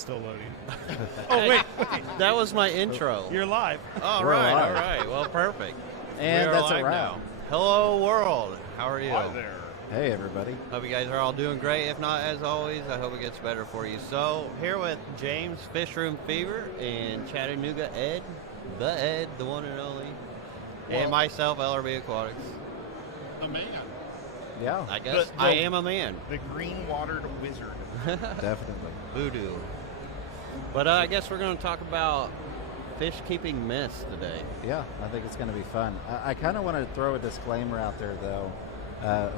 still loading. Oh, wait. That was my intro. You're live. All We're right, live. all right. Well, perfect. And We're that's a live wrap. now. Hello, world. How are you? Hi there. Hey, everybody. Hope you guys are all doing great. If not, as always, I hope it gets better for you. So, here with James, Fish Room Fever, and Chattanooga Ed, the one and only, and myself, LRB Aquatics. A man. Yeah, I guess The- I am a man. The green-watered wizard. definitely. Voodoo. But I guess we're going to talk about fish keeping myths today. Yeah, I think it's going to be fun. I kind of want to throw a disclaimer out there, though,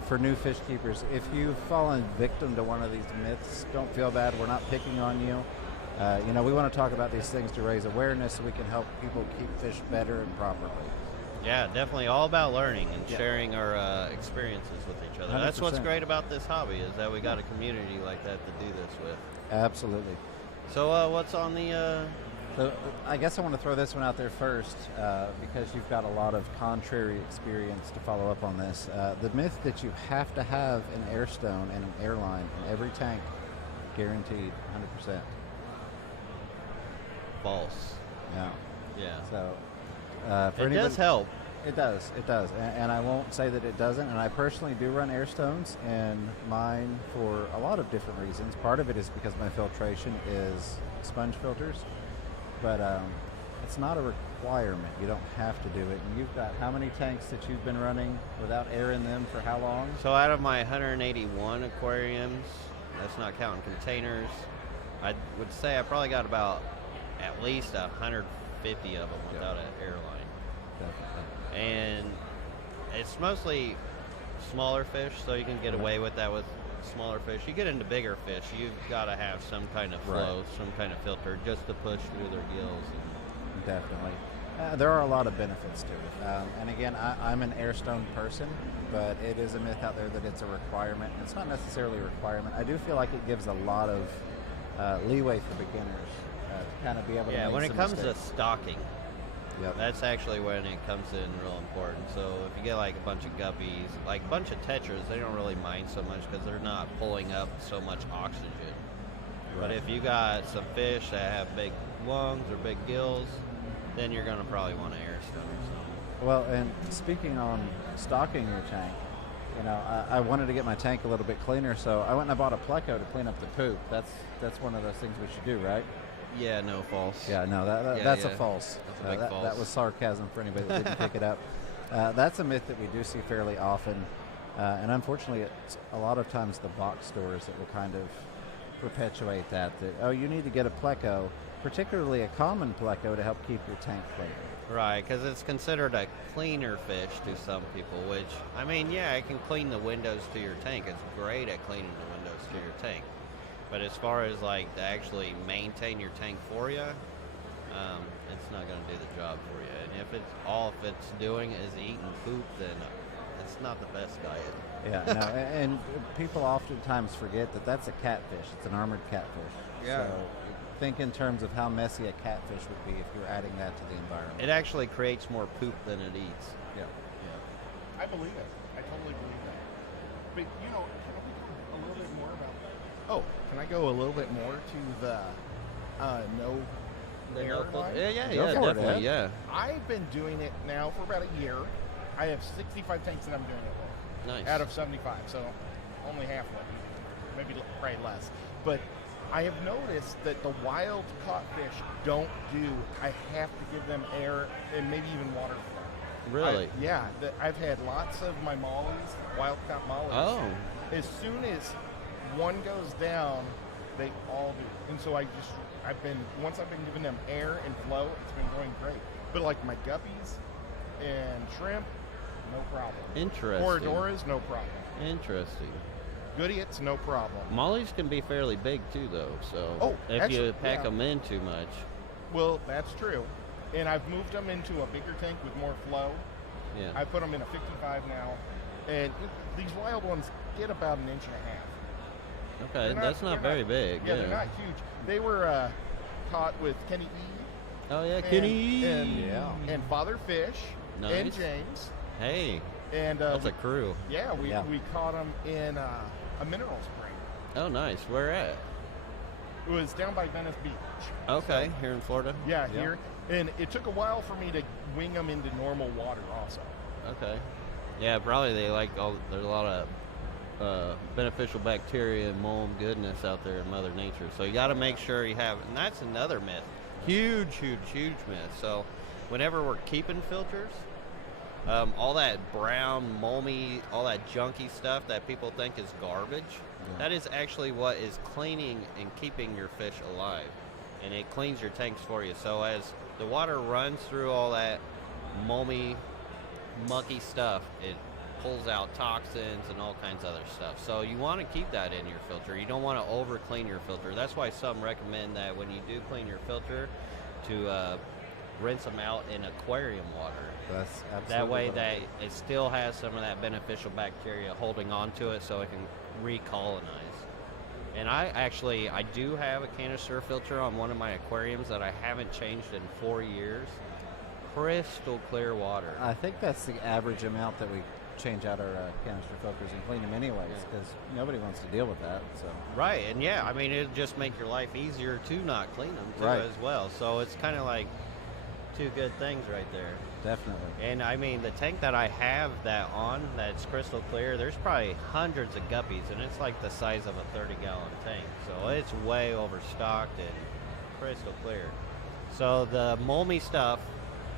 for new fish keepers. If you've fallen victim to one of these myths, don't feel bad. We're not picking on you. We want to talk about these things to raise awareness so we can help people keep fish better and properly. Yeah, definitely all about learning and sharing our experiences with each other. That's what's 100%. great about this hobby is that we got a community like that to do this with. Absolutely. So what's on the... So I guess I want to throw this one out there first because you've got a lot of contrary experience to follow up on this. The myth that you have to have an air stone and an airline in every tank, guaranteed, 100%. False. Yeah. Yeah. So for It anybody, does help. It does. It does. And I won't say that it doesn't. And I personally do run air stones in mine for a lot of different reasons. Part of it is because my filtration is sponge filters. But it's not a requirement. You don't have to do it. And you've got how many tanks that you've been running without air in them for how long? So out of my 181 aquariums, that's not counting containers, I would say I probably got about at least 150 of them without an airline. Definitely. And it's mostly smaller fish, so you can get away with that with smaller fish. You get into bigger fish, you've got to have some kind of flow, some kind of filter just to push through their gills. Definitely. There are a lot of benefits to it. And again, I'm an air stone person, but it is a myth out there that it's a requirement. It's not necessarily a requirement. I do feel like it gives a lot of leeway for beginners to kind of be able to make when it some comes mistakes. to stocking, Yep. that's actually when it comes in real important. So if you get like a bunch of guppies, like a bunch of tetras, they don't really mind so much because they're not pulling up so much oxygen. But if you got some fish that have big lungs or big gills, then you're going to probably want an air stone or something. Well, and speaking on stocking your tank, I wanted to get my tank a little bit cleaner, so I went and I bought a Pleco to clean up the poop. That's one of those things we should do, right? Yeah, no, false. Yeah, no, Yeah, that's yeah. a false. That's a big false. That was sarcasm for anybody that didn't pick it up. That's a myth that we do see fairly often, and unfortunately, it's a lot of times the box stores that will kind of perpetuate that, you need to get a Pleco, particularly a common Pleco, to help keep your tank clean. Right, because it's considered a cleaner fish to some people, which, I mean, yeah, it can clean the windows to your tank. It's great at cleaning the windows to your tank. But as far as, like, to actually maintain your tank for you, it's not going to do the job for you. And if it's doing is eating poop, then it's not the best diet. Yeah, no, and people oftentimes forget that that's a catfish. It's an armored catfish. Yeah. So think in terms of how messy a catfish would be if you're adding that to the environment. It actually creates more poop than it eats. Yeah. I believe it. I totally believe that. But, can we go a little bit more about that? Oh, can I go a little bit more to the no air line? Yeah, Go for it, definitely, Ed. yeah. I've been doing it now for about a year. I have 65 tanks that I'm doing it with. Nice. Out of 75, so only halfway, maybe probably less. But I have noticed that the wild caught fish don't do. I have to give them air and maybe even water flow. Really? I've had lots of my mollies, wild caught mollies. Oh. As soon as one goes down, they all do. And so once I've been giving them air and flow, it's been going great. But like my guppies and shrimp, no problem. Interesting. Corridoras, no problem. Interesting. Goodiots, no problem. Mollies can be fairly big too, though. So if actually, you pack yeah. them in too much, Well, that's true. And I've moved them into a bigger tank with more flow. yeah. I put them in a 55 now. And these wild ones get about an inch and a half. Okay, that's not very big. Yeah, they're not huge. They were caught with Kenny E. Oh yeah, and- Kenny. and Father Fish Nice. and James. Hey, And that's a crew. we caught them in a mineral spring. Oh, nice. Where at? It was down by Venice Beach. Okay, So, here in Florida. yeah, here. And it took a while for me to wing them into normal water also. Okay. Yeah, probably they like there's a lot of beneficial bacteria and mold goodness out there in Mother Nature. So you got to make sure you have, and that's another myth. Huge myth. So whenever we're keeping filters, all that brown, moldy, all that junky stuff that people think is garbage, that is actually what is cleaning and keeping your fish alive. And it cleans your tanks for you. So as the water runs through all that moldy, mucky stuff, it pulls out toxins and all kinds of other stuff. So you want to keep that in your filter. You don't want to over clean your filter. That's why some recommend that when you do clean your filter to rinse them out in aquarium water. That's absolutely that way what I that do. it still has some of that beneficial bacteria holding on to it so it can recolonize. And I do have a canister filter on one of my aquariums that I haven't changed in 4 years. Crystal clear water. I think that's the average amount that we change out our canister filters and clean them anyways, because nobody wants to deal with that. So Right, and yeah, I mean, it'll just make your life easier to not clean them too, Right. as well. So it's kind of like two good things right there. definitely. And I mean, the tank that I have that on, that's crystal clear, there's probably hundreds of guppies, and it's like the size of a 30-gallon tank. So it's way overstocked and crystal clear. So the moldy stuff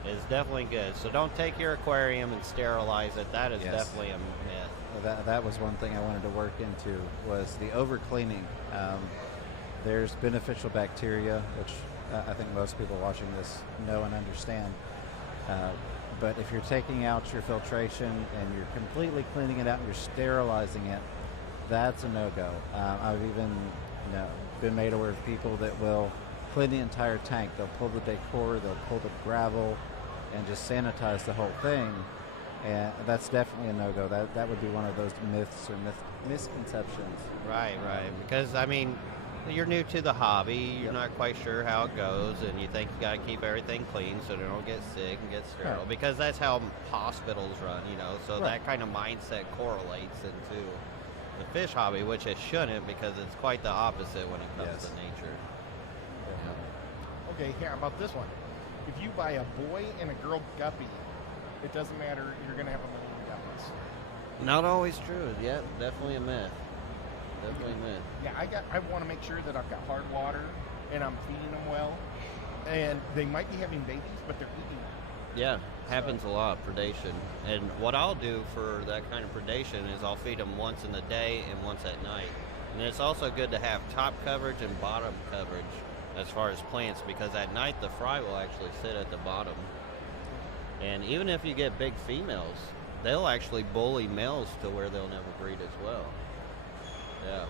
is definitely good. So don't take your aquarium and sterilize it. That is Yes. definitely a myth. That was one thing I wanted to work into, was the over cleaning. There's beneficial bacteria, which I think most people watching this know and understand. But if you're taking out your filtration and you're completely cleaning it out and you're sterilizing it, that's a no-go. I've even been made aware of people that will clean the entire tank. They'll pull the decor, they'll pull the gravel, and just sanitize the whole thing. And that's definitely a no-go. That would be one of those myths or misconceptions. Right. Because, I mean, you're new to the hobby, you're not quite sure how it goes, and you think you got to keep everything clean so they don't get sick and get sterile. Right. Because that's how hospitals run, so Right. that kind of mindset correlates into the fish hobby, which it shouldn't, because it's quite the opposite when it comes Yes. to nature. Okay, here, how about this one? If you buy a boy and a girl guppy, it doesn't matter, you're going to have a million guppies. Not always true. Yeah, definitely a myth. Definitely a myth. Yeah, I want to make sure that I've got hard water and I'm feeding them well. And they might be having babies, but they're eating them. Yeah, happens a lot, predation. And what I'll do for that kind of predation is I'll feed them once in the day and once at night. And it's also good to have top coverage and bottom coverage as far as plants, because at night the fry will actually sit at the bottom. And even if you get big females, they'll actually bully males to where they'll never breed as well. Yeah.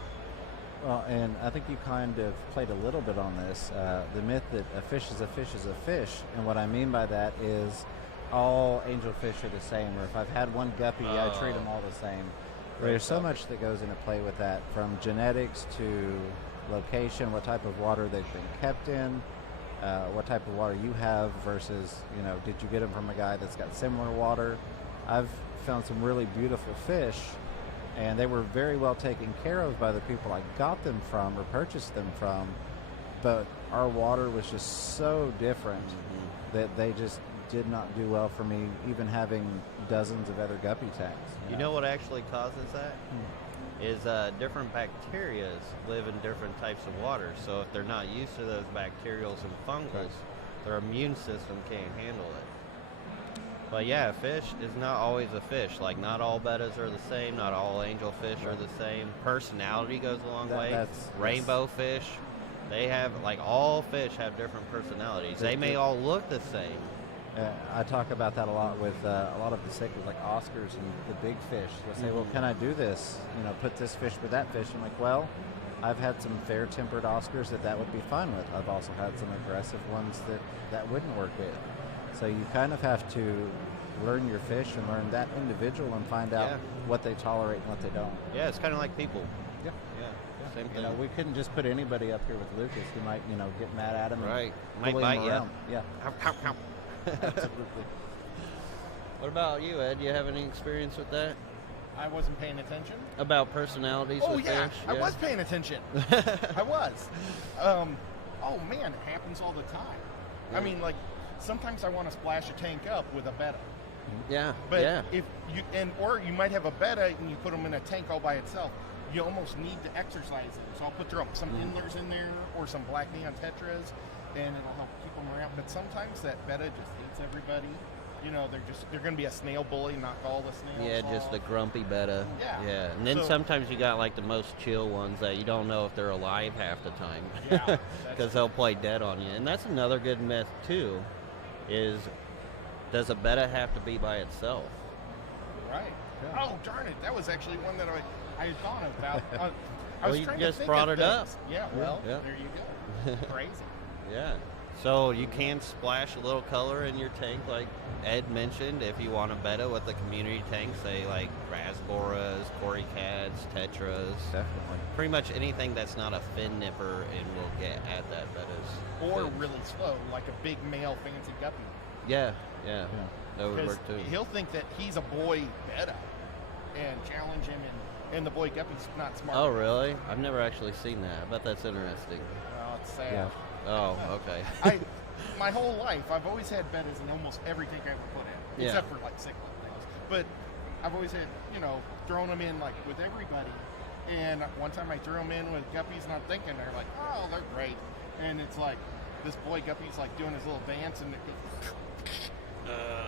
Well, and I think you kind of played a little bit on this, the myth that a fish is a fish is a fish. And what I mean by that is all angelfish are the same, or if I've had one guppy, I treat them all the same. There's so much that goes into play with that, from genetics to location, what type of water they've been kept in, what type of water you have versus, did you get them from a guy that's got similar water? I've found some really beautiful fish, and they were very well taken care of by the people I got them from or purchased them from, but our water was just so different that they just did not do well for me, even having dozens of other guppy tanks. You know what actually causes that? Is different bacterias live in different types of water. So if they're not used to those bacterials and fungals, their immune system can't handle it. But yeah, fish is not always a fish. Like, not all bettas are the same, not all angelfish are the same. Personality goes a long way. Rainbow fish, they have, all fish have different personalities. They may all look the same. I talk about that a lot with a lot of the cichlids, like Oscars and the big fish. They'll say, well, can I do this? Put this fish with that fish. I'm like, well, I've had some fair-tempered Oscars that would be fine with. I've also had some aggressive ones that wouldn't work with. So you kind of have to learn your fish and learn that individual and find out what they tolerate and what they don't. Yeah, it's kind of like people. Yeah. Same thing. We couldn't just put anybody up here with Lucas. He might, get mad at him. Right. And Might bully bite him you. around. Yeah. Absolutely. What about you, Ed? Do you have any experience with that? I wasn't paying attention. About personalities Oh with yeah, fish? I was paying attention. I was. Oh man, it happens all the time. Yeah. I mean, like sometimes I want to splash a tank up with a betta. Yeah, But yeah. if you or you might have a betta and you put them in a tank all by itself. You almost need to exercise them. So I'll put some Inlers in there or some black neon tetras, and it'll help keep them around. But sometimes that betta just hates everybody. You know, they're going to be a snail bully, knock all the snails Yeah, just off. a grumpy betta. Yeah. And then So- sometimes you got like the most chill ones that you don't know if they're alive half the time. Yeah, that's Because they'll play dead on you. And that's another good myth too, is does a betta have to be by itself? Right. Yeah. Oh, darn it. That was actually one that I had thought about. I Well, was you trying just to think brought of it up. things. Yeah, well, Yeah. there you go. Crazy. Yeah. So you can splash a little color in your tank, like Ed mentioned, if you want a betta with the community tank, say like Rasboras, Cory Cats, Tetras. Definitely. Pretty much anything that's not a fin nipper and will get at that betta's Or fins. really slow, like a big male fancy guppy. Yeah, yeah. That would Because work too. he'll think that he's a boy betta and challenge him, and the boy guppy's not smart. Oh, enough. really? I've never actually seen that. I bet that's interesting. Well, it's sad. Yeah. Oh, okay. My whole life, I've always had bettas in almost every tank I ever put in, Yeah. except for like cichlid things. But I've always had, thrown them in like with everybody. And one time I threw them in with guppies, and I'm thinking they're like, oh, they're great. And it's like this boy guppy's like doing his little dance, and it goes,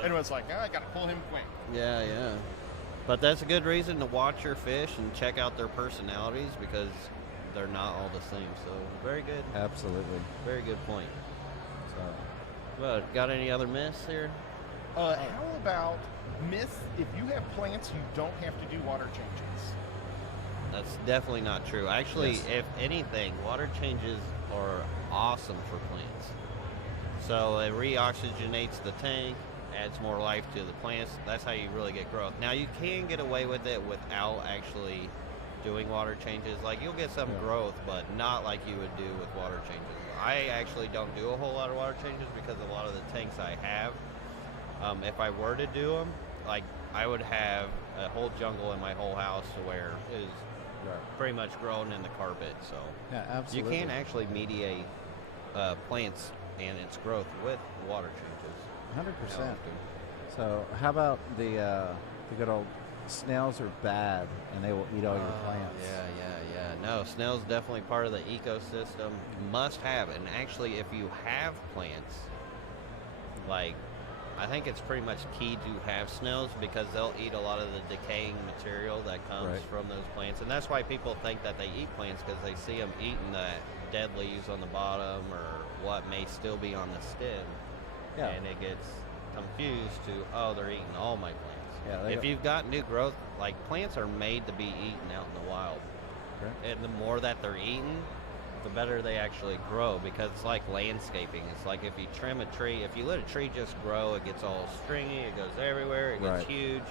and it was like, oh, I gotta pull him quick. Yeah, yeah. But that's a good reason to watch your fish and check out their personalities because they're not all the same. So very good. Absolutely. Very good point. So, Well, got any other myths here? How about myth? If you have plants, you don't have to do water changes. That's definitely not true. Actually, Yes. if anything, water changes are awesome for plants. So it reoxygenates the tank, adds more life to the plants. That's how you really get growth. Now you can get away with it without actually doing water changes. Like you'll get some Yeah. growth, but not like you would do with water changes. I actually don't do a whole lot of water changes because a lot of the tanks I have, if I were to do them, like I would have a whole jungle in my whole house to where it is right. pretty much grown in the carpet. So Yeah, absolutely. you can actually mediate plants and its growth with water changes. 100%. So, how about the good old snails are bad and they will eat all your plants? Yeah. No, snails definitely part of the ecosystem. Must have. And actually, if you have plants, like, I think it's pretty much key to have snails because they'll eat a lot of the decaying material that comes Right. from those plants. And that's why people think that they eat plants because they see them eating that dead leaves on the bottom or what may still be on the stem. Yeah. And it gets confused to, oh, they're eating all my plants. Yeah, they If go- you've got new growth, like plants are made to be eaten out in the wild. Okay. And the more that they're eaten, the better they actually grow because it's like landscaping. It's like if you trim a tree, if you let a tree just grow, it gets all stringy, it goes everywhere, it gets Right. huge.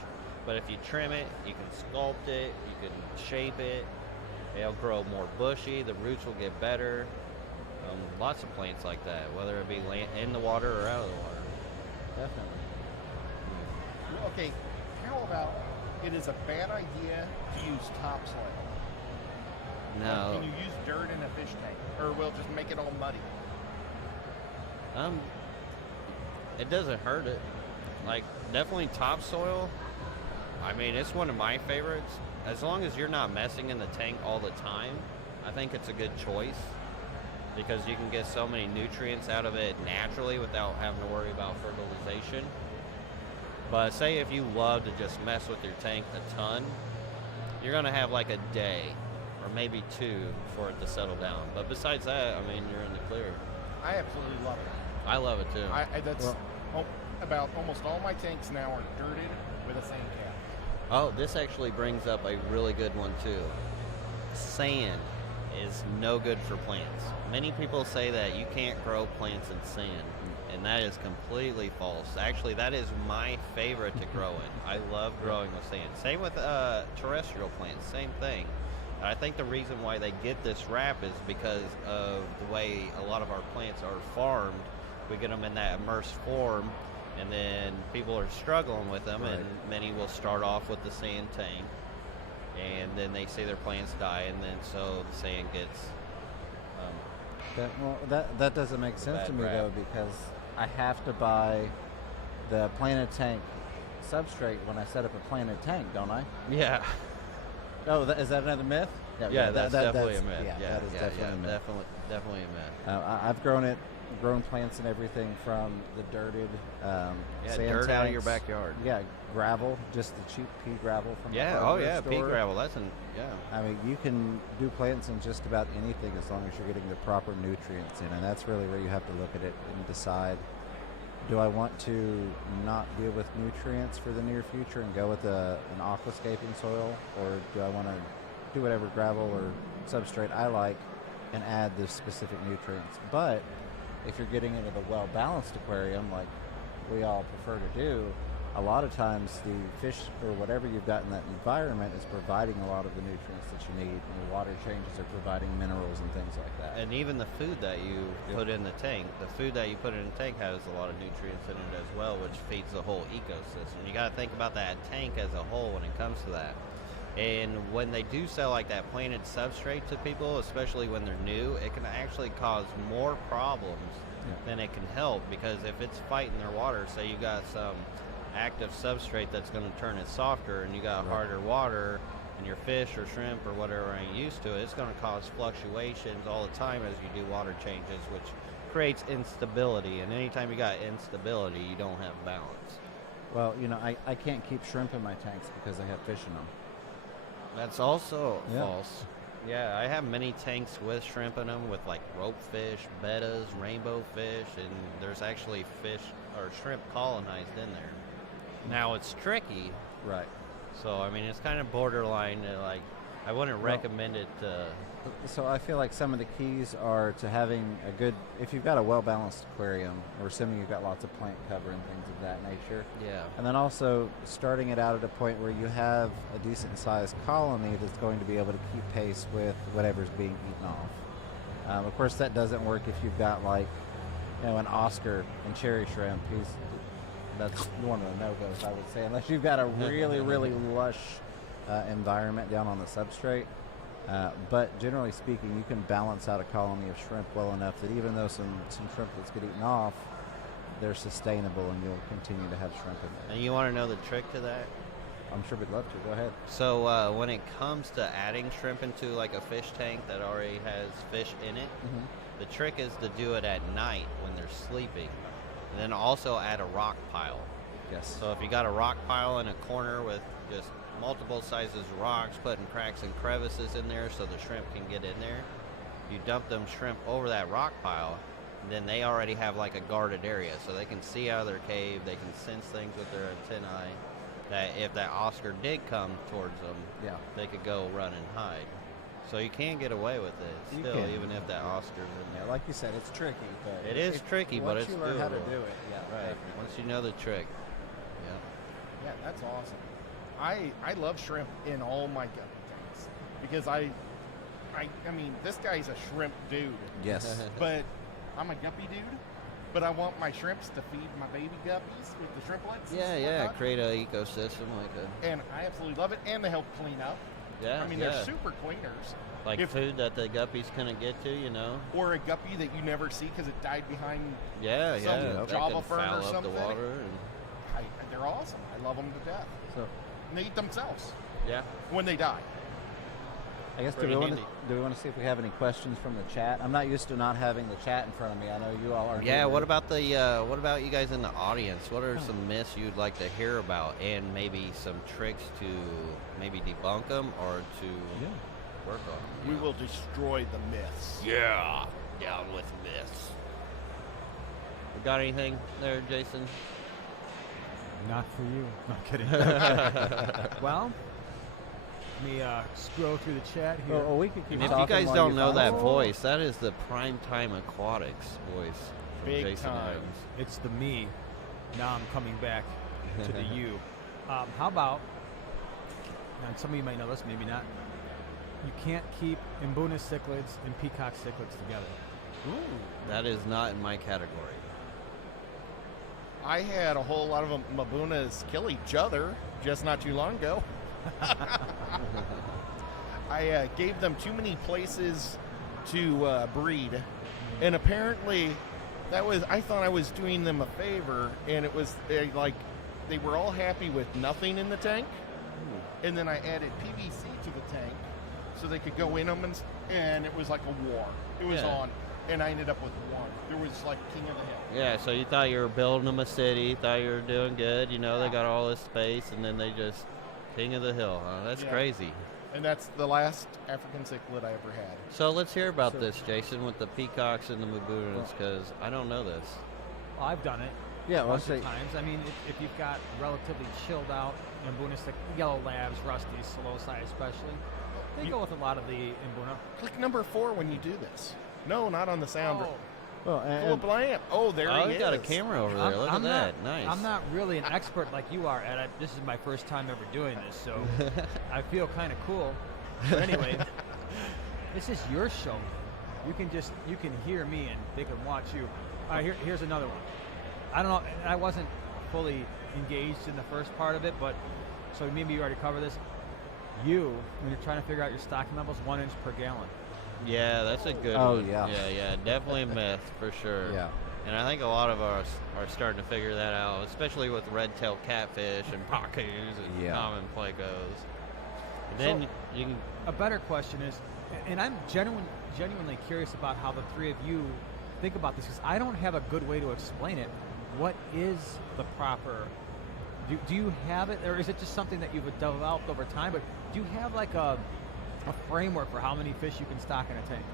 But if you trim it, you can sculpt it, you can shape it, it'll grow more bushy, the roots will get better. Lots of plants like that, whether it be in the water or out of the water. Definitely. Okay, how about it is a bad idea to use topsoil? No. Can you use dirt in a fish tank, or will it just make it all muddy? It doesn't hurt it. Like, definitely topsoil. I mean, it's one of my favorites. As long as you're not messing in the tank all the time, I think it's a good choice because you can get so many nutrients out of it naturally without having to worry about fertilization. But say if you love to just mess with your tank a ton, you're going to have like a day or maybe two for it to settle down. But besides that, I mean, you're in the clear. I absolutely love it. I love it too. That's Well- about almost all my tanks now are dirted with a sand cap. Oh, this actually brings up a really good one too. Sand is no good for plants. Many people say that you can't grow plants in sand, and that is completely false. Actually, that is my favorite to grow in. I love growing with sand. Same with terrestrial plants, same thing. I think the reason why they get this rap is because of the way a lot of our plants are farmed. We get them in that immersed form, and then people are struggling with them, Right. and many will start off with the sand tank, and then they see their plants die, and then so the sand gets. That doesn't make sense to me though, because I have to buy the planted tank substrate when I set up a planted tank, don't I? Yeah. Oh, is that another myth? Yeah, that's definitely a myth. Yeah, that is definitely a myth. Definitely a myth. I've grown plants and everything from the dirted sand dirt out of your tanks. backyard. Yeah, gravel, just the cheap pea gravel from the Yeah, hardware store. pea gravel. I mean, you can do plants in just about anything as long as you're getting the proper nutrients in, and that's really where you have to look at it and decide, do I want to not deal with nutrients for the near future and go with an aquascaping soil, or do I want to do whatever gravel or substrate I like and add the specific nutrients? But if you're getting into the well-balanced aquarium like we all prefer to do, a lot of times the fish or whatever you've got in that environment is providing a lot of the nutrients that you need, and the water changes are providing minerals and things like that. And even the food that you put in the tank, has a lot of nutrients in it as well, which feeds the whole ecosystem. You got to think about that tank as a whole when it comes to that. And when they do sell like that planted substrate to people, especially when they're new, it can actually cause more problems than it can help, because if it's fighting their water, say you got some active substrate that's going to turn it softer, and you got harder water, and your fish or shrimp or whatever ain't used to it, it's going to cause fluctuations all the time as you do water changes, which creates instability. And anytime you got instability, you don't have balance. Well, I can't keep shrimp in my tanks because I have fish in them. That's also false. Yeah, I have many tanks with shrimp in them, with like rope fish, bettas, rainbow fish, and there's actually fish or shrimp colonized in there. Now it's tricky. Right. So, I mean, it's kind of borderline. Like, I wouldn't recommend it. So I feel like some of the keys are to having a good, if you've got a well-balanced aquarium, we're assuming you've got lots of plant cover and things of that nature. Yeah. And then also starting it out at a point where you have a decent-sized colony that's going to be able to keep pace with whatever's being eaten off. Of course, that doesn't work if you've got, like, an Oscar and cherry shrimp. That's one of the no-goes, I would say, unless you've got a really, really lush environment down on the substrate. But generally speaking, you can balance out a colony of shrimp well enough that even though some shrimplets get eaten off, they're sustainable and you'll continue to have shrimp in there. And you want to know the trick to that? I'm sure we'd love to. Go ahead. So when it comes to adding shrimp into like a fish tank that already has fish in it, the trick is to do it at night when they're sleeping. And then also add a rock pile. Yes. So if you got a rock pile in a corner with just multiple sizes of rocks, putting cracks and crevices in there so the shrimp can get in there, you dump them shrimp over that rock pile, and then they already have like a guarded area, so they can see out of their cave, they can sense things with their antennae, that if that Oscar did come towards them, they could go run and hide. So you can get away with it still, even if that Oscar's in there. Like you said, it's tricky. But it is tricky, but it's doable. Once you learn how to do it, right. Once you know the trick. Yeah, that's awesome. I love shrimp in all my guppy tanks because I mean, this guy's a shrimp dude. Yes. But I'm a guppy dude, but I want my shrimps to feed my baby guppies with the shrimplets. Yeah, create an ecosystem And I absolutely love it, and they help clean up. Yeah, I mean, they're super cleaners. Like food that the guppies couldn't get to, Or a guppy that you never see because it died behind some Java fern or something. The water they're awesome. I love them to death. So, and they eat themselves. Yeah. When they die. I guess do we want to see if we have any questions from the chat? I'm not used to not having the chat in front of me. I know you all are. Yeah. What about you guys in the audience? What are some myths you'd like to hear about, and maybe some tricks to maybe debunk them or to work on? We will destroy the myths. Yeah. Down with myths. You got anything there, Jason? Not for you. No, I'm kidding. Well, let me scroll through the chat here. Well, we could keep if you guys don't know that voice, that is the Primetime Aquatics voice from Big Jason time. Adams. It's the me. Now I'm coming back to the you. How about, and some of you might know this, maybe not, you can't keep Mbuna cichlids and peacock cichlids together. Ooh. That is not in my category. I had a whole lot of Mabunas kill each other just not too long ago. I gave them too many places to breed, and apparently I thought I was doing them a favor, and it was they were all happy with nothing in the tank, and then I added PVC to the tank so they could go in them, and it was like a war. It was on, and I ended up with one. There was like king of the hill. Yeah, so you thought you were building them a city, thought you were doing good, they got all this space, and then they just king of the hill, huh? That's crazy. And that's the last African cichlid I ever had. So let's hear about this, Jason, with the peacocks and the Mbunas, because I don't know this. Well, I've done it. Yeah, a bunch of times. I mean, if you've got relatively chilled out Mbunas, like yellow labs, rusties, Psilocybe especially, they go with a lot of the Mbuna. Click number 4 when you do this. No, not on the sounder. Well, Full blamp. Oh, there he is. You got a camera over there. Look at that. Nice. I'm not really an expert like you are, Ed. This is my first time ever doing this, so I feel kind of cool. But anyway, this is your show. You can hear me and they can watch you. Here's another one. I don't know. I wasn't fully engaged in the first part of it, but so maybe you already covered this. When you're trying to figure out your stocking levels, 1 inch per gallon. Yeah, that's a good one. Yeah, definitely a myth for sure. Yeah. And I think a lot of us are starting to figure that out, especially with red-tailed catfish and pacus and common Plecos. And then you can. A better question is, and I'm genuinely curious about how the three of you think about this, because I don't have a good way to explain it. What is the proper? Do you have it, or is it just something that you've developed over time? But do you have like a framework for how many fish you can stock in a tank?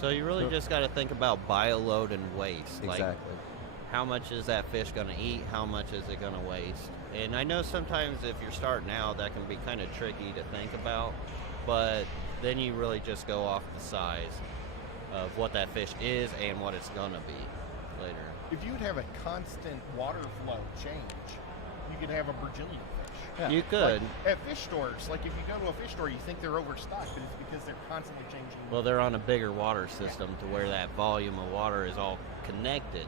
So you really just got to think about bioload and waste. Exactly. Like, how much is that fish going to eat? How much is it going to waste? And I know sometimes if you're starting out, that can be kind of tricky to think about. But then you really just go off the size of what that fish is and what it's going to be later. If you'd have a constant water flow change, you could have a Brazilian fish. Yeah. You could. Like at fish stores, like if you go to a fish store, you think they're overstocked, but it's because they're constantly changing. Well, they're on a bigger water system to where that volume of water is all connected.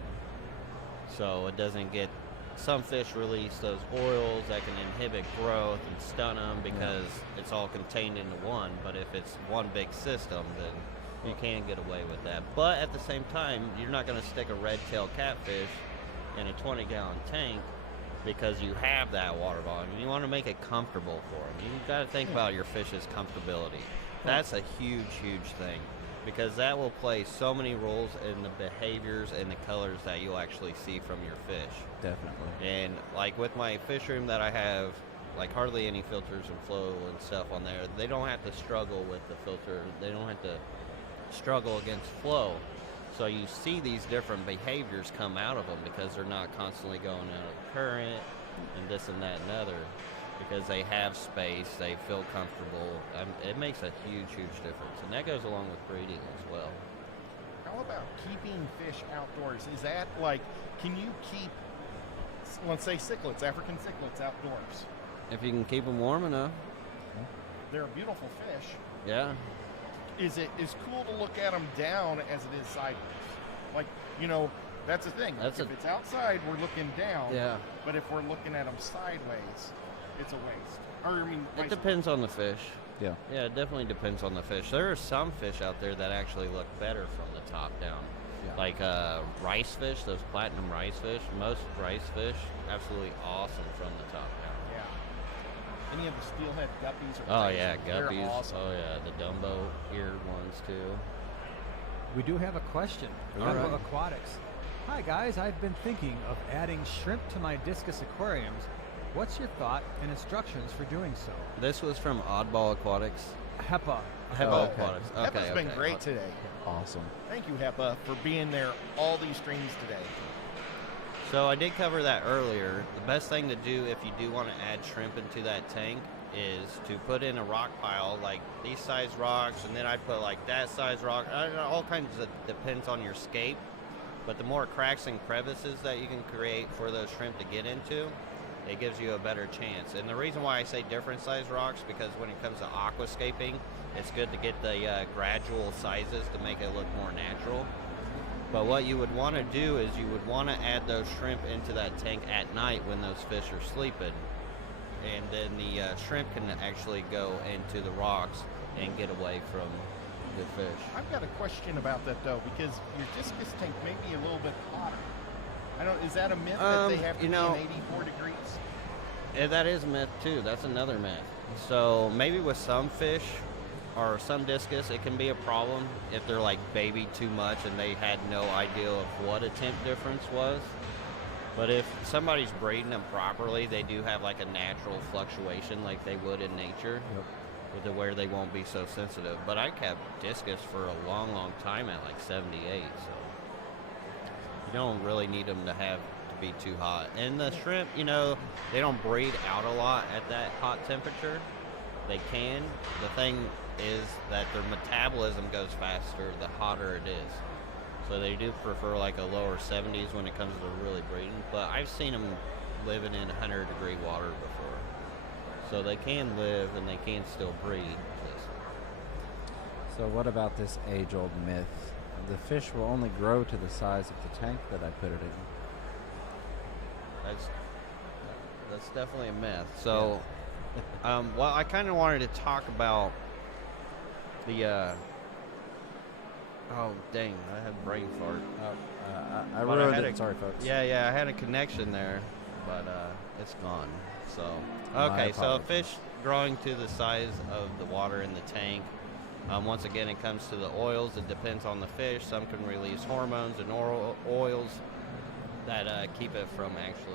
So it doesn't get, some fish release those oils that can inhibit growth and stun them because it's all contained into one. But if it's one big system, then you can get away with that. But at the same time, you're not going to stick a red-tailed catfish in a 20-gallon tank because you have that water volume. You want to make it comfortable for them. You've got to think about your fish's comfortability. That's a huge, huge thing because that will play so many roles in the behaviors and the colors that you'll actually see from your fish. Definitely. And like with my fish room that I have, like hardly any filters and flow and stuff on there, they don't have to struggle with the filter. They don't have to struggle against flow. So you see these different behaviors come out of them because they're not constantly going out of current and this and that and other, because they have space, they feel comfortable. It makes a huge, huge difference. And that goes along with breeding as well. How about keeping fish outdoors? Is that like, can you keep, let's say cichlids, African cichlids outdoors? If you can keep them warm enough. They're a beautiful fish. Yeah. Is it as cool to look at them down as it is sideways? Like, you know, that's the thing. If it's outside, we're looking down. Yeah. But if we're looking at them sideways, it's a waste. Or, I mean, it depends on the fish. Yeah. Yeah, it definitely depends on the fish. There are some fish out there that actually look better from the top down. Yeah. Like rice fish, those platinum rice fish. Most rice fish, absolutely awesome from the top down. Yeah. Any of the steelhead guppies? Oh yeah, they're guppies. awesome. Oh yeah, the Dumbo-eared ones too. We do have a question. All From right. Aquatics. Hi guys, I've been thinking of adding shrimp to my discus aquariums. What's your thought and instructions for doing so? This was from Oddball Aquatics. HEPA. HEPA Aquatics. Okay, Hepa's been great today. Awesome. Thank you, Hepa, for being there all these streams today. So I did cover that earlier. The best thing to do if you do want to add shrimp into that tank is to put in a rock pile, like these size rocks, and then I put like that size rock. All kinds of, depends on your scape. But the more cracks and crevices that you can create for those shrimp to get into, it gives you a better chance. And the reason why I say different size rocks, because when it comes to aquascaping, it's good to get the gradual sizes to make it look more natural. But what you would want to do is you would want to add those shrimp into that tank at night when those fish are sleeping. and then the shrimp can actually go into the rocks and get away from the fish. I've got a question about that though, because your discus tank may be a little bit hotter. Is that a myth that they have to be in 84 degrees? That is a myth too. That's another myth. So maybe with some fish or some discus, it can be a problem if they're like babied too much and they had no idea of what a temp difference was. But if somebody's breeding them properly, they do have like a natural fluctuation like they would in nature. Yep. With the where they won't be so sensitive. But I kept discus for a long, long time at like 78, so you don't really need them to be too hot. And the shrimp, they don't breed out a lot at that hot temperature. They can. The thing is that their metabolism goes faster the hotter it is. So they do prefer like a lower 70s when it comes to really breeding. But I've seen them living in 100-degree water before. So they can live and they can still breed. So what about this age-old myth? The fish will only grow to the size of the tank that I put it in. That's definitely a myth. So, well, I kind of wanted to talk about the. Oh dang! I had brain fart. I ruined it. Sorry, folks. Yeah, I had a connection there, but it's gone. So, okay, so a fish growing to the size of the water in the tank. Once again, it comes to the oils. It depends on the fish. Some can release hormones and oils that keep it from actually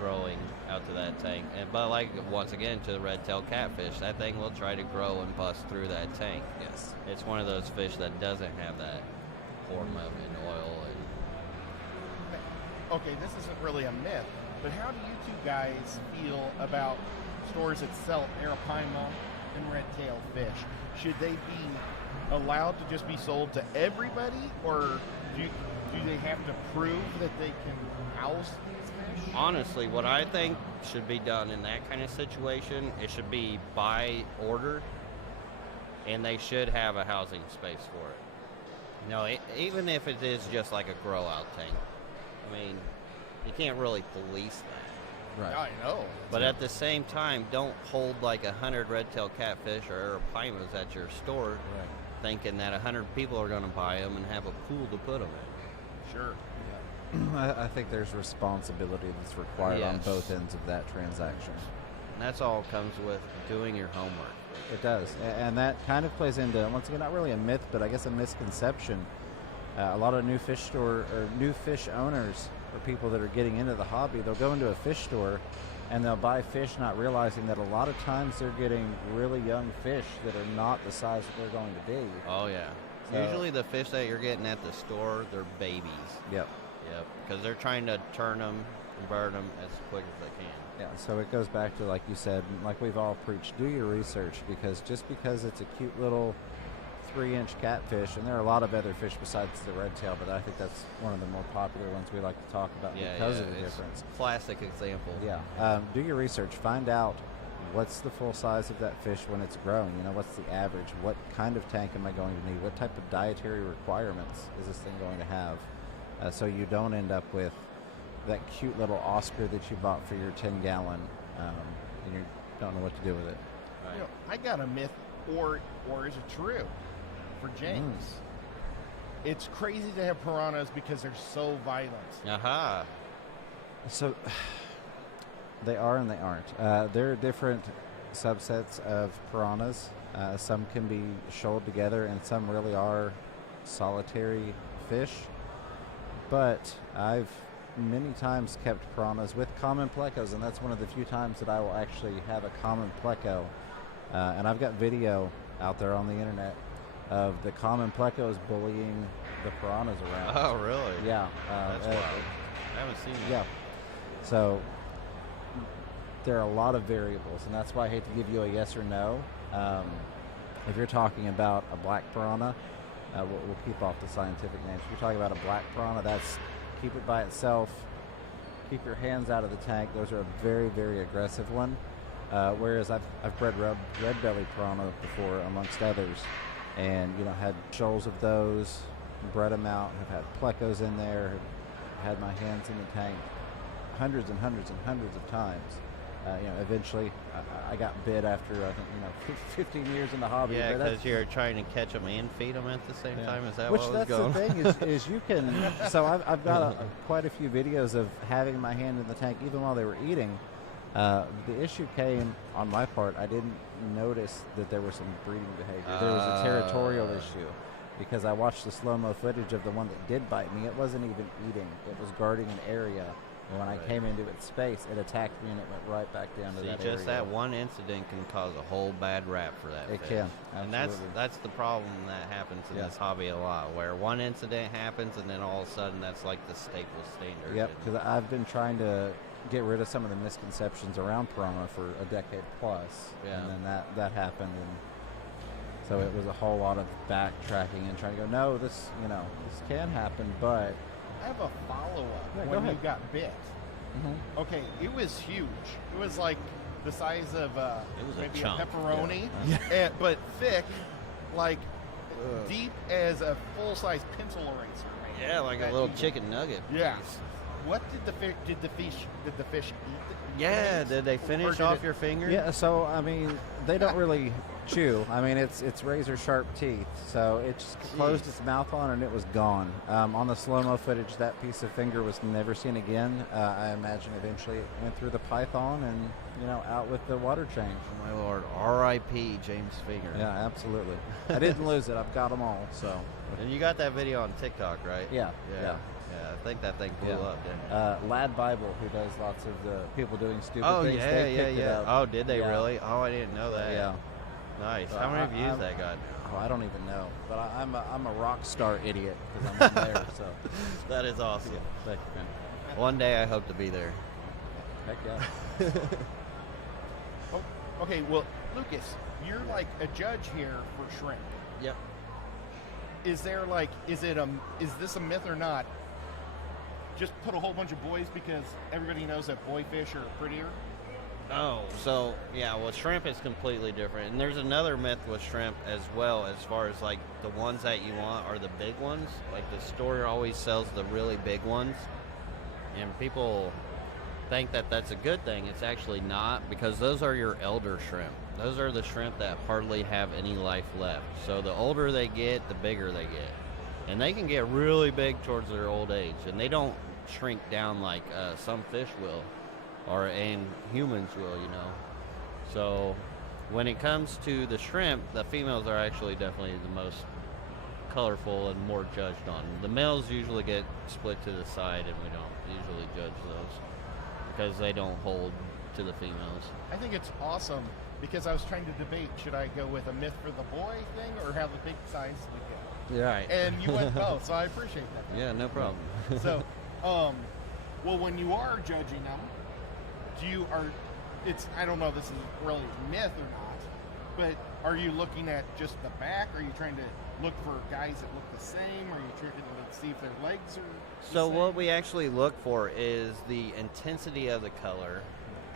growing out to that tank. But like, once again, to the red-tailed catfish, that thing will try to grow and bust through that tank. Yes. It's one of those fish that doesn't have that hormone and oil. Okay, this isn't really a myth, but how do you two guys feel about stores that sell arapaima and red-tailed fish? Should they be allowed to just be sold to everybody, or do they have to prove that they can house these fish? Honestly, what I think should be done in that kind of situation, it should be by order, and they should have a housing space for it. No, even if it is just like a grow-out tank. I mean, you can't really police that. Right. I know. But at the same time, don't hold like 100 red-tailed catfish or arapaimas at your store, Right. thinking that 100 people are going to buy them and have a pool to put them in. Sure. I think there's responsibility that's required on Yes. both ends of that transaction. And that's all comes with doing your homework. It does, and that kind of plays into, once again, not really a myth, but I guess a misconception. A lot of new fish store or new fish owners or people that are getting into the hobby, they'll go into a fish store and they'll buy fish not realizing that a lot of times they're getting really young fish that are not the size that they're going to be. Oh, yeah. So- Usually the fish that you're getting at the store, they're babies. Yep. Yep. Because they're trying to turn them and burn them as quick as they can. Yeah, so it goes back to, like you said, like we've all preached, do your research, because just because it's a cute little 3-inch catfish, and there are a lot of other fish besides the red tail, but I think that's one of the more popular ones we like to talk about because of the it's difference. Classic example. Yeah, do your research. Find out what's the full size of that fish when it's grown. What's the average? What kind of tank am I going to need? What type of dietary requirements is this thing going to have? So you don't end up with that cute little Oscar that you bought for your 10-gallon, and you don't know what to do with it. Right. I got a myth, or is it true, for James. It's crazy to have piranhas because they're so violent. Aha. So they are and they aren't. There are different subsets of piranhas. Some can be shoaled together, and some really are solitary fish. But I've many times kept piranhas with common plecos, and that's one of the few times that I will actually have a common pleco. And I've got video out there on the internet of the common plecos bullying the piranhas around. Oh, really? Yeah. That's wild. I haven't seen that. Yeah. So there are a lot of variables, and that's why I hate to give you a yes or no. If you're talking about a black piranha, we'll keep off the scientific names. If you're talking about a black piranha, that's keep it by itself. Keep your hands out of the tank. Those are a very, very aggressive one. Whereas I've bred red belly piranha before, amongst others, and had shoals of those, bred them out, have had plecos in there, had my hands in the tank hundreds and hundreds and hundreds of times, Eventually I got bit after I think 15 years in the hobby. Yeah, but that's- because you're trying to catch them and feed them at the same Yeah. time. Is that Which what was that's going? the thing is you can. So I've got quite a few videos of having my hand in the tank even while they were eating. The issue came on my part. I didn't notice that there was some breeding behavior. There was a territorial issue because I watched the slow-mo footage of the one that did bite me. It wasn't even eating. It was guarding an area. And when I came into its space, it attacked me and it went right back down to that area. Just that one incident can cause a whole bad rap for that It fish. can, And absolutely. that's the problem that happens in this hobby a lot, where one incident happens and then all of a sudden that's like the staple standard. Yep, because I've been trying to get rid of some of the misconceptions around Piranha for a decade plus. Yeah. And then that happened, and so it was a whole lot of backtracking and trying to go, no, this can happen, but I have a follow-up Yeah, go when you ahead. got bit. Okay, it was huge. It was like the size of It was a maybe chunk. pepperoni, but thick, like deep as a full-size pencil eraser. Man. Yeah, like a That little eagle. chicken nugget. Yeah. piece. What did the fish? Did the fish eat? Yeah, it? did they Or finish did off it- your finger? yeah. So I mean, they don't really chew. I mean, it's razor sharp teeth. So it just closed Jeez. its mouth on and it was gone. On the slow-mo footage, that piece of finger was never seen again. I imagine eventually it went through the python and out with the water change. My lord, R.I.P. James Finger. Yeah, absolutely. I didn't lose it. I've got them all. So And you got that video on TikTok, right? yeah. Yeah, I think that thing blew Yeah. up, didn't it? Lad Bible, who does lots of the people doing stupid Oh, things, they picked it up. Oh, did they Yeah. really? Oh, I didn't know that. Yeah. Nice. So How many views that got? Oh, I don't even know. But I'm a rock star idiot because I'm there. So That is awesome. thank you, man. One day I hope to be there. Heck yeah. Oh, okay, well, Lucas, you're like a judge here for shrimp. Yep. Is this a myth or not? Just put a whole bunch of boys because everybody knows that boy fish are prettier. Oh, so yeah, well, shrimp is completely different, and there's another myth with shrimp as well. As far as like the ones that you want are the big ones. Like the store always sells the really big ones, and people think that that's a good thing. It's actually not, because those are your elder shrimp. Those are the shrimp that hardly have any life left. So the older they get, the bigger they get, and they can get really big towards their old age, and they don't shrink down like some fish will. And humans will, So when it comes to the shrimp, the females are actually definitely the most colorful and more judged on. The males usually get split to the side, and we don't usually judge those because they don't hold to the females. I think it's awesome because I was trying to debate, should I go with a myth for the boy thing or have the big size we Yeah. Right. get? And you went both, so I appreciate that. Yeah, no problem. So, well, when you are judging them, I don't know if this is really a myth or not, but are you looking at just the back? Are you trying to look for guys that look the same? Are you trying to see if their legs are So the same? what we actually look for is the intensity of the color,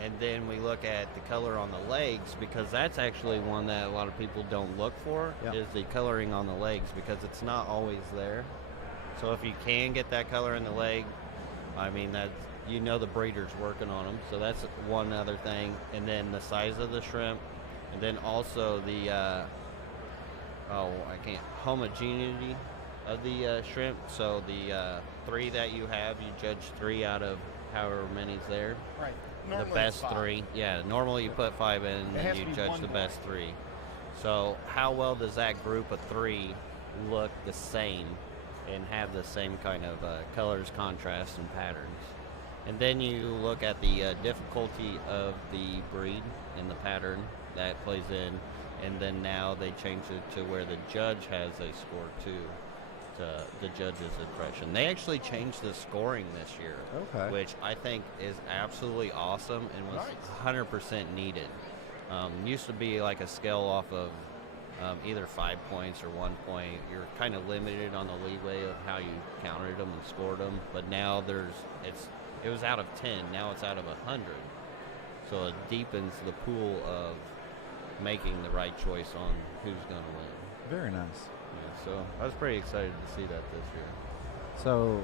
and then we look at the color on the legs, because that's actually one that a lot of people don't look for, Yep. is the coloring on the legs, because it's not always there. So if you can get that color in the leg, I mean, that's, the breeder's working on them. So that's one other thing. And then the size of the shrimp, and then also the homogeneity of the shrimp. So the 3 that you have, you judge 3 out of however many's there. Right. The Normally best it's 5. 3. Yeah, normally you put 5 in, It and has you to be judge one the boy. best 3. So how well does that group of 3 look the same and have the same kind of colors, contrast, and patterns? And then you look at the difficulty of the breed and the pattern that plays in, and then now they changed it to where the judge has a score too, to the judge's impression. They actually changed the scoring this year, Okay. which I think is absolutely awesome and was Nice. 100% needed. Used to be like a scale off of either 5 points or 1 point. You're kind of limited on the leeway of how you counted them and scored them, but now it was out of 10, now it's out of 100. So it deepens the pool of making the right choice on who's going to win. Very nice. Yeah, so I was pretty excited to see that this year. So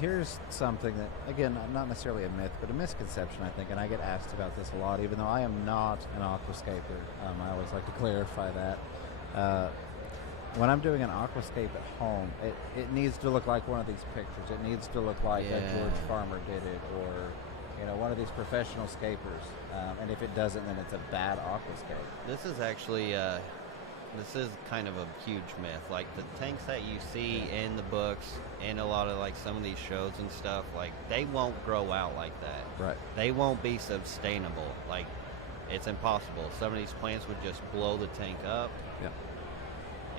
here's something that, again, not necessarily a myth, but a misconception, I think, and I get asked about this a lot, even though I am not an aquascaper. I always like to clarify that. When I'm doing an aquascape at home, it needs to look like one of these pictures. It needs to look like a George Farmer did it, or one of these professional scapers. And if it doesn't, then it's a bad aquascape. This is actually this is kind of a huge myth. Like the tanks that you see in the books and a lot of like some of these shows and stuff, like they won't grow out like that. Right. They won't be sustainable. Like it's impossible. Some of these plants would just blow the tank up. Yeah.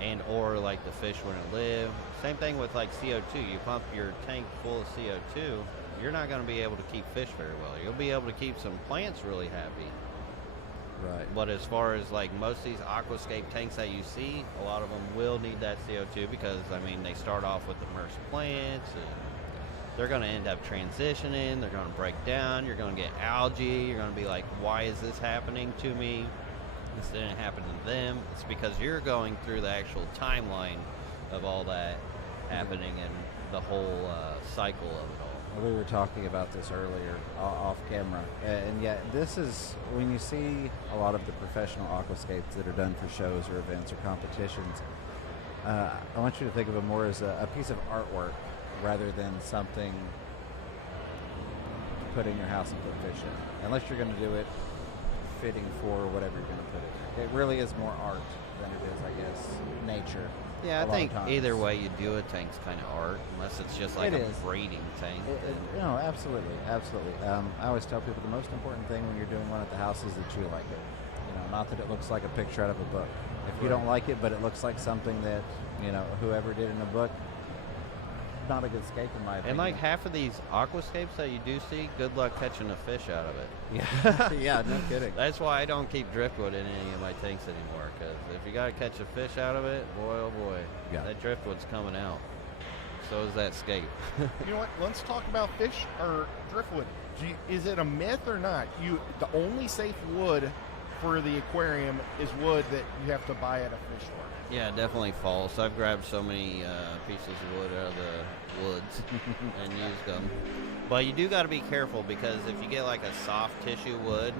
And or like the fish wouldn't live. Same thing with like CO2. You pump your tank full of CO2, you're not going to be able to keep fish very well. You'll be able to keep some plants really happy. Right. But as far as like most of these aquascape tanks that you see, a lot of them will need that CO2 because I mean they start off with immersed plants and they're going to end up transitioning, they're going to break down, you're going to get algae, you're going to be like, why is this happening to me? This didn't happen to them. It's because you're going through the actual timeline of all that happening and the whole cycle of it all. We were talking about this earlier off camera, and yet this is when you see a lot of the professional aquascapes that are done for shows or events or competitions. I want you to think of it more as a piece of artwork rather than something to put in your house and put fish in, unless you're going to do it fitting for whatever you're going to put it in. It really is more art than it is, I guess, nature. Yeah, I think either way you do it, tank's kind of art, unless it's just like a breeding tank. No, absolutely, absolutely. I always tell people the most important thing when you're doing one at the house is that you like it. Not that it looks like a picture out of a book. If you don't like it, but it looks like something that whoever did in a book, not a good scape in my opinion. And like half of these aquascapes that you do see, good luck catching a fish out of it. Yeah, yeah, no kidding. That's why I don't keep driftwood in any of my tanks anymore, because if you got to catch a fish out of it, boy, oh boy, that driftwood's coming out. So is that scape. You know what? Let's talk about fish or driftwood. Is it a myth or not? The only safe wood for the aquarium is wood that you have to buy at a fish store. Yeah, definitely false. I've grabbed so many pieces of wood out of the woods and used them. But you do got to be careful because if you get like a soft tissue wood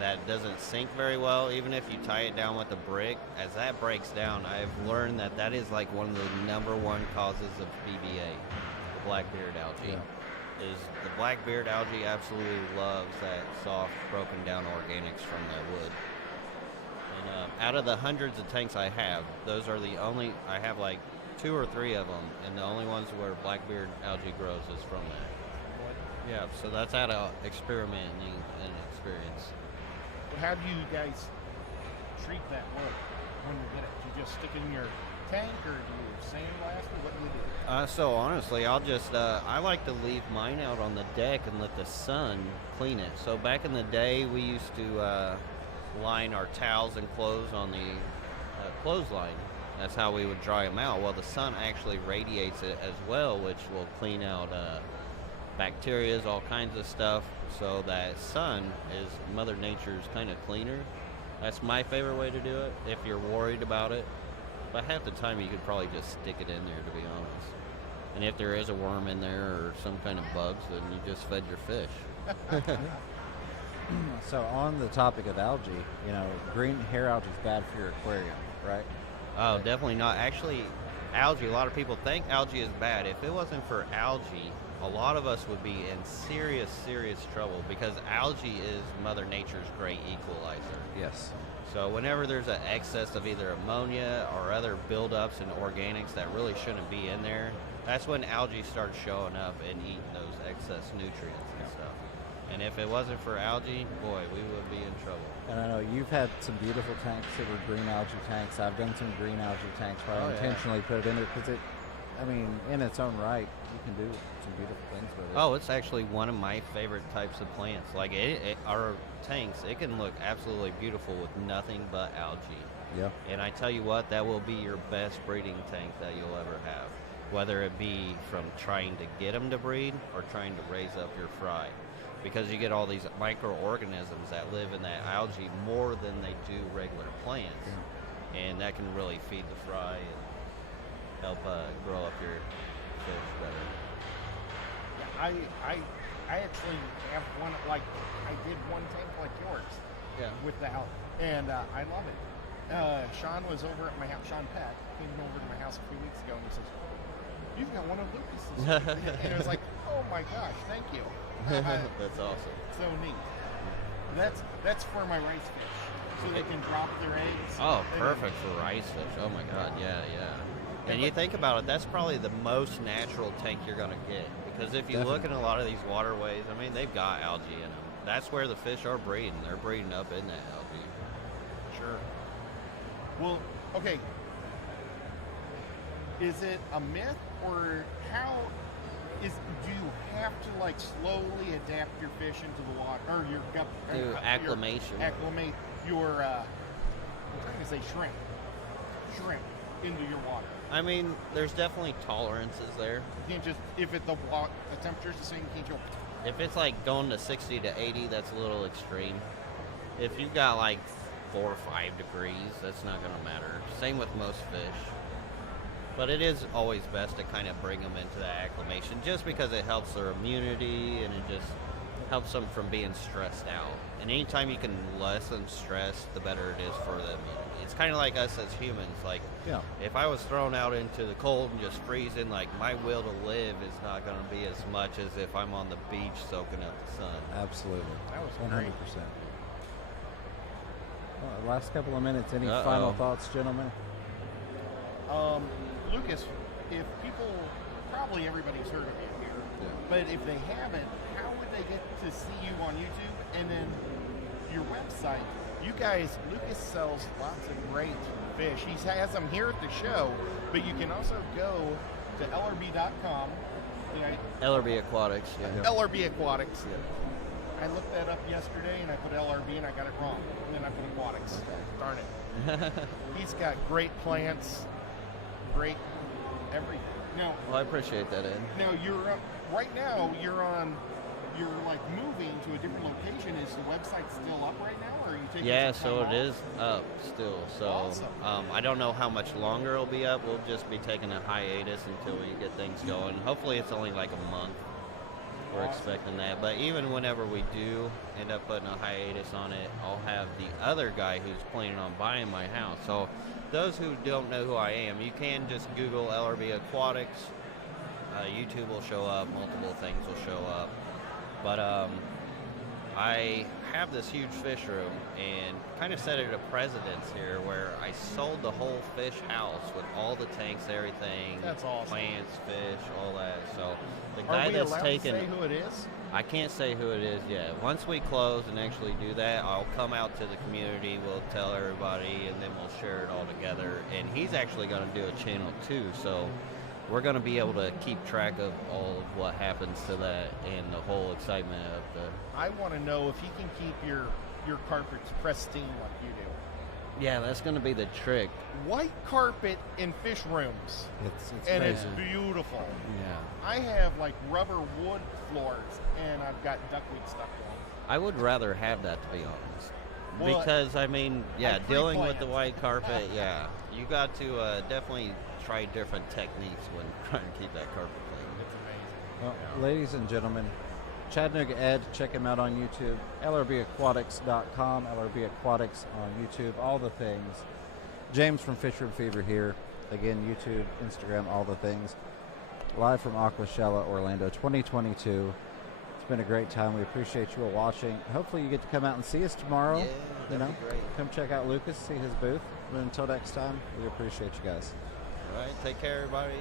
that doesn't sink very well, even if you tie it down with a brick, as that breaks down, I've learned that is like one of the number one causes of BBA, the blackbeard algae. Yeah. Is the blackbeard algae absolutely loves that soft, broken down organics from the wood. Out of the hundreds of tanks I have, those are the only, I have like 2 or 3 of them, and the only ones where blackbeard algae grows is from that. Yeah, so that's out of experimenting and experience. How do you guys treat that wood when you get it? Do you just stick it in your tank, or do you sandblast it? What do you do? So honestly, I'll just, I like to leave mine out on the deck and let the sun clean it. So back in the day, we used to line our towels and clothes on the clothesline. That's how we would dry them out. Well, the sun actually radiates it as well, which will clean out bacteria, all kinds of stuff. So that sun is Mother Nature's kind of cleaner. That's my favorite way to do it if you're worried about it. But half the time you could probably just stick it in there, to be honest. And if there is a worm in there or some kind of bugs, then you just fed your fish. So on the topic of algae, green hair algae is bad for your aquarium, right? Oh, definitely not. Actually, algae, a lot of people think algae is bad. If it wasn't for algae, a lot of us would be in serious, serious trouble because algae is Mother Nature's great equalizer. Yes. So whenever there's an excess of either ammonia or other buildups in organics that really shouldn't be in there, that's when algae starts showing up and eating those excess nutrients and stuff. And if it wasn't for algae, boy, we would be in trouble. And I know you've had some beautiful tanks that were green algae tanks. I've done some green algae tanks where I intentionally put it in there because in its own right, you can do some beautiful things with it. Oh, it's actually one of my favorite types of plants. Like our tanks, it can look absolutely beautiful with nothing but algae. Yeah. And I tell you what, that will be your best breeding tank that you'll ever have. Whether it be from trying to get them to breed or trying to raise up your fry. Because you get all these microorganisms that live in that algae more than they do regular plants. Yeah. And that can really feed the fry and help grow up your fish better. I actually have one, like, I did one tank like yours. Yeah. With the house, and I love it. Sean was over at my house. Sean Peck came over to my house a few weeks ago, and he says, "You've got one of Lucas's." And I was like, "Oh my gosh, thank you." That's awesome. So neat. That's for my rice fish, so they can drop their eggs. Oh, perfect for rice fish. Oh my God, yeah. And you think about it, that's probably the most natural tank you're gonna get, because if you look in a lot of these waterways, I mean, they've got algae in them. That's where the fish are breeding. They're breeding up in that algae. Sure. Well, okay. Is it a myth, or do you have to like slowly adapt your fish into the water, or your acclimation? Acclimate your I'm trying to say shrimp into your water. I mean, there's definitely tolerances there. You can't just, if the temperature's the same, you can't go. If it's like going to 60 to 80, that's a little extreme. If you've got like 4 or 5 degrees, that's not going to matter. Same with most fish. But it is always best to kind of bring them into that acclimation, just because it helps their immunity and it just helps them from being stressed out. And anytime you can lessen stress, the better it is for them. It's kind of like us as humans. Like, if I was thrown out into the cold and just freezing, like, my will to live is not going to be as much as if I'm on the beach soaking up the sun. Absolutely. That was 100%. great. Well, last couple of minutes, any final thoughts, gentlemen? Lucas, if people, probably everybody's heard of you here, but if they haven't, how would they get to see you on YouTube and then your website? You guys, Lucas sells lots of great fish. He has them here at the show, but you can also go to lrb.com. LRB Aquatics, LRB Aquatics. I looked that up yesterday and I put LRB and I got it wrong. And then I put Aquatics. Darn it. He's got great plants, great everything. Now, well, I appreciate that, Ed. Now right now you're like moving to a different location. Is the website still up right now, or are you taking some time it off? is up still. So Awesome. I don't know how much longer it'll be up. We'll just be taking a hiatus until we get things going. Hopefully it's only like a month. We're expecting that. But even whenever we do end up putting a hiatus on it, I'll have the other guy who's planning on buying my house. So those who don't know who I am, you can just Google LRB Aquatics. YouTube will show up. Multiple things will show up. But I have this huge fish room and kind of set it a precedence here where I sold the whole fish house with all the tanks, everything. That's awesome. Plants, fish, all that. So the Are guy we that's allowed taken. to say who it is? I can't say who it is yet. Once we close and actually do that, I'll come out to the community, we'll tell everybody, and then we'll share it all together. And he's actually going to do a channel too, so we're going to be able to keep track of all of what happens to that and the whole excitement of the... I want to know if he can keep your carpets pristine like you do. Yeah, that's going to be the trick. White carpet in fish rooms. It's and crazy. it's beautiful. Yeah. I have like rubber wood floors, and I've got duckweed stuck on them. I would rather have that, to be honest. Well, because, I mean, like dealing with the pre-planned. white carpet, you got to definitely try different techniques when trying to keep that carpet clean. It's amazing. Well, ladies and gentlemen, Chattanooga Ed, check him out on YouTube. LRBAquatics.com, LRB Aquatics on YouTube, all the things. James from Fish Room Fever here. Again, YouTube, Instagram, all the things. Live from Aquashella, Orlando, 2022. It's been a great time. We appreciate you all watching. Hopefully you get to come out and see us tomorrow. Yeah, that'd be great. Come check out Lucas, see his booth. But until next time, we appreciate you guys. All right, take care, everybody.